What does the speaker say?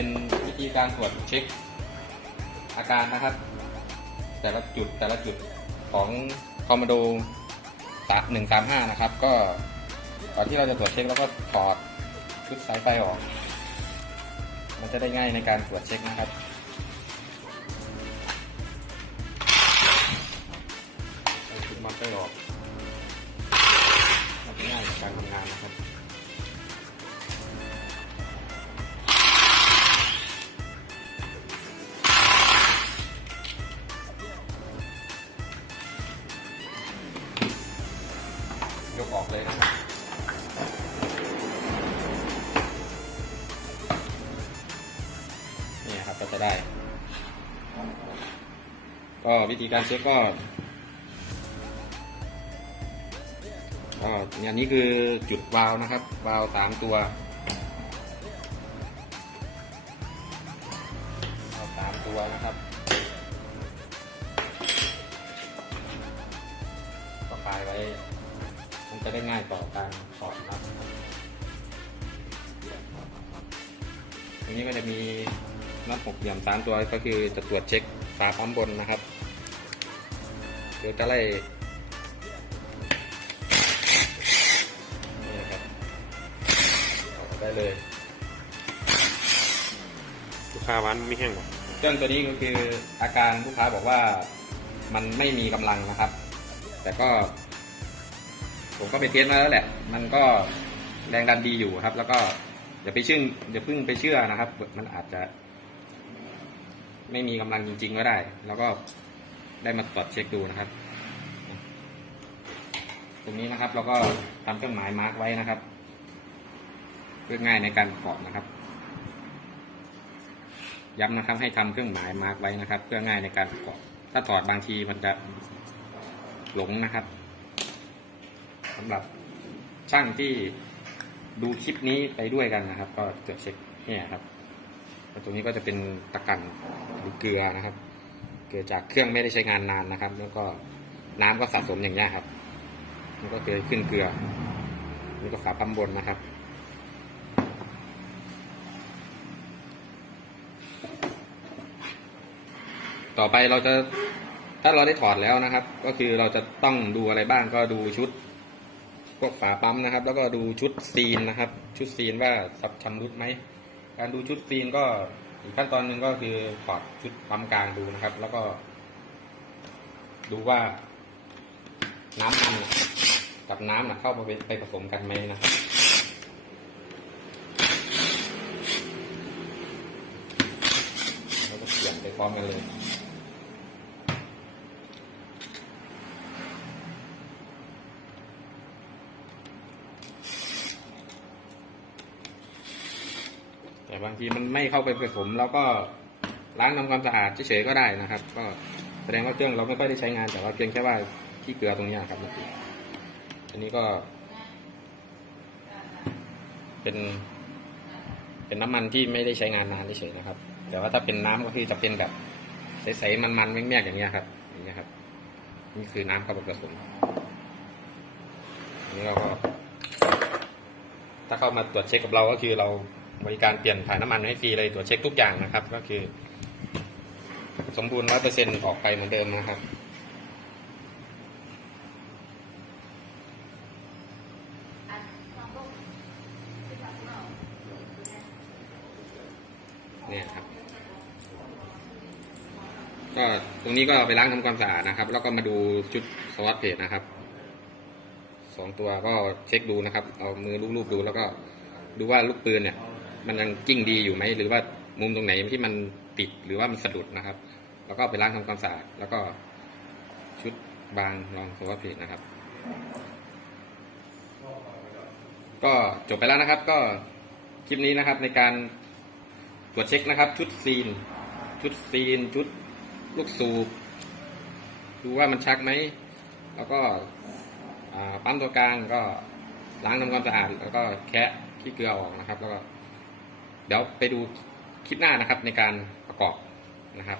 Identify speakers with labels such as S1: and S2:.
S1: เป็นวิธีการตรวจเช็คอาการนะครับ แต่ละจุดแต่ละจุดของคอมมานโดหนึ่งสามห้านะครับ ก็ก่อนที่เราจะตรวจเช็คเราก็ถอดชุดสายไฟออก มันจะได้ง่ายในการตรวจเช็คนะครับ ยกออกเลยนะครับนี่ครับก็จะได้ ก็วิธีการเช็คก็ก็อันนี้คือจุดวาล์วนะครับ วาล์วสามตัววาล์วสามตัวนะครับก็ปลายไว้ มันจะได้ง่ายต่อการถอดนะครับตรงนี้ก็จะมีน็อตหกเหลี่ยมสามตัวก็คือจะตรวจเช็คฝาปั๊มบนนะครับเดี๋ยวจะไล่นี่นะครับออกได้เลย
S2: ลูกค้าวันไม่แห้งหรอก
S1: เครื่องตัวนี้ก็คืออาการลูกค้าบอกว่ามันไม่มีกำลังนะครับ แต่ก็ ผมก็ไปเทสมาแล้วแหละ มันก็แรงดันดีอยู่ครับ แล้วก็อย่าไปเชื่ออย่าเพิ่งไปเชื่อนะครับ มันอาจจะ ไม่มีกำลังจริง ๆ ก็ได้ แล้วก็ได้มาตรวจเช็คดูนะครับ ตรงนี้นะครับเราก็ทำเครื่องหมายมาร์กไว้นะครับ เพื่อง่ายในการประกอบนะครับย้ำนะครับให้ทำเครื่องหมายมาร์กไว้นะครับ เพื่อง่ายในการประกอบ ถ้าถอดบางทีมันจะหลงนะครับ สำหรับช่างที่ดูคลิปนี้ไปด้วยกันนะครับ ก็ตรวจเช็คเนี่ยครับตรงนี้ก็จะเป็นตะกันหรือเกลือนะครับ เกิดจากเครื่องไม่ได้ใช้งานนานนะครับ แล้วก็น้ำก็สะสมอย่างนี้ครับมันก็เกิดขึ้นเกลือนี่ก็ฝาปั๊มบนนะครับต่อไปเราจะถ้าเราได้ถอดแล้วนะครับ ก็คือเราจะต้องดูอะไรบ้างก็ดูชุด พวกฝาปั๊มนะครับ แล้วก็ดูชุดซีนนะครับ ชุดซีนว่าสับชำรุดไหมการดูชุดซีนก็อีกขั้นตอนหนึ่งก็คือถอดชุดปั๊มกลางดูนะครับ แล้วก็ ดูว่า น้ำมันกับน้ำนะเข้าไปไปผสมกันไหมนะครับแล้วก็เปลี่ยนไปพร้อมกันเลย แต่บางทีมันไม่เข้าไปผสมเราก็ล้างทำความสะอาดเฉยๆก็ได้นะครับ ก็แสดงว่าเครื่องเราไม่ค่อยได้ใช้งานแต่ว่าเพียงแค่ว่าที่เกลือตรงนี้ครับมันติดอันนี้ก็ เป็น เป็นน้ำมันที่ไม่ได้ใช้งานนานเฉยๆนะครับ แต่ว่าถ้าเป็นน้ำก็คือจะเป็นแบบใสๆมันๆแม่กๆอย่างเงี้ยครับอย่างเงี้ยครับ นี่คือน้ำเข้าไปผสมนนี้เราก็ถ้าเข้ามาตรวจเช็คกับเราก็คือเรา บริการเปลี่ยนถ่ายน้ำมันให้ฟรีเลยตรวจเช็คทุกอย่างนะครับ ก็คือ สมบูรณ์ร้อยเปอร์เซ็นออกไปเหมือนเดิมนะครับเนี่ยครับก็ตรงนี้ก็ไปล้างทำความสะอาดนะครับ แล้วก็มาดูชุดสวัสดเพจนะครับสองตัวก็เช็คดูนะครับ เอามือลูบๆดูแล้วก็ดูว่าลูกปืนเนี่ย มันยังกิ้งดีอยู่ไหมหรือว่ามุมตรงไหนที่มันติดหรือว่ามันสะดุดนะครับ แล้วก็ไปล้างทำความสะอาดแล้วก็ชุดบางรองสวัสดเพจนะครับ ก็จบไปแล้วนะครับ ก็คลิปนี้นะครับในการตรวจเช็คนะครับ ชุดซีน ชุดซีน ชุดลูกสูบดูว่ามันชักไหม แล้วก็ปั๊มตัวกลางก็ล้างทำความสะอาดแล้วก็แคะขี้เกลือออกนะครับ แล้วก็ เดี๋ยวไปดูคลิปหน้านะครับในการประกอบนะครับ